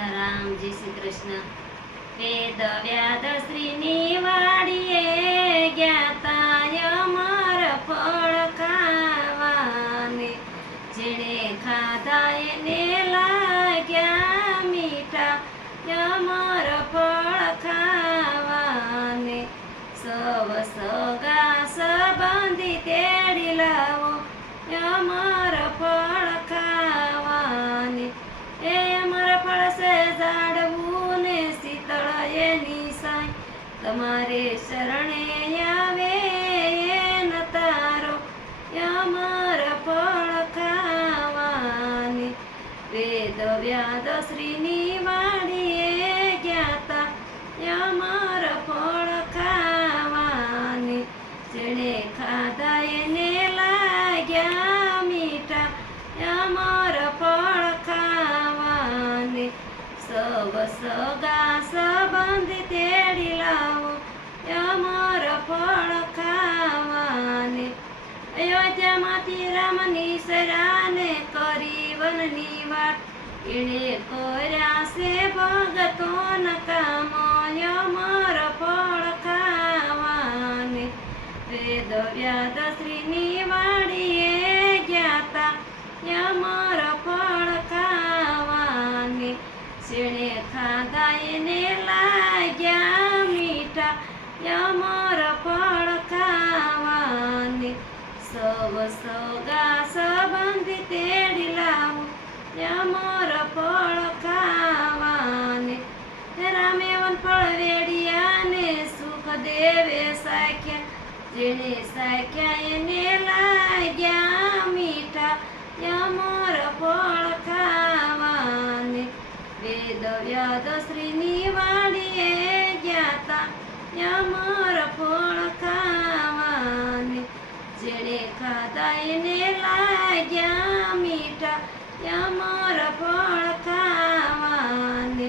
સીતારામ જય શ્રી કૃષ્ણ. વેદ વ્યાદ શ્રીની વાડીએ જ્ઞાતા અમર ફળ ખાવાને, જેણે ખાધા એને લાગ્યા મીઠા અમર ફળ ખાવાને. સવ સગા સંબંધી તેડી લાવો અમર ફળ ખાવાને. એ અમર ફળ છે ઝાડવું ને શીતળ એની સાય, તમારે શરણે આવે ન તારો અમર ફળ ખાવાને. વેદ વ્યાદ શ્રીની વાડીએ જ્ઞાતા અમર ફળ ખાવાને, જેણે ખાધા એને લાગ્યા મીઠા અમર ફળ ખાવાને. સવ સગા સંબંધી તેડી લાવો અમર ફળ ખાવાને. અયોધ્યામાંથી રામની સરાને કરી વનની વાટ, એણે કર્યા છે ભગતોના કામ અમર ફળ ખાવાને. વેદ વ્યાદ શ્રીની વાડીએ જ્ઞાતા અમર ફળ ખાવાને, જેણે ખાધા એને લાગ્યા મીઠા અમર ફળ ખાવાને. સવ સગા સંબંધી તેડી લાવો અમર ફળ ખાવાને. રામે વનફળ વેડિયાને સુખદેવે સાખ્યા, જેણે સાખ્યા એને લાગ્યા મીઠા અમર ફળ ખાવાને. વેદ વ્યાદ શ્રીની વાડીએ જ્ઞાતા અમર ફળ ખાવાને, જેણે ખાધા એને લાગ્યા મીઠા અમર ફળ ખાવાને.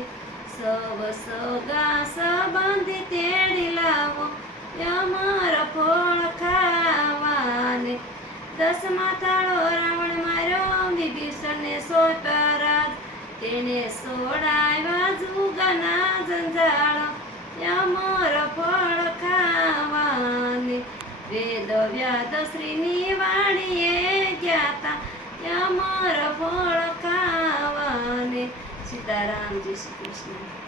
સવ સગા સંબંધી તેડી લાવો અમર ફળ ખાવાને. દસમા તાળો રાવણ માર્યો વિભીષણને સોટરાજ, તેને સોડાવ્યા જુગાના જંજાળ અમર ફળ ખાવાને. વેદ વ્યાદ શ્રીની વાડીએ જ્ઞાતા અમર ફળ ખાવાને. સીતારામ જય શ્રી કૃષ્ણ.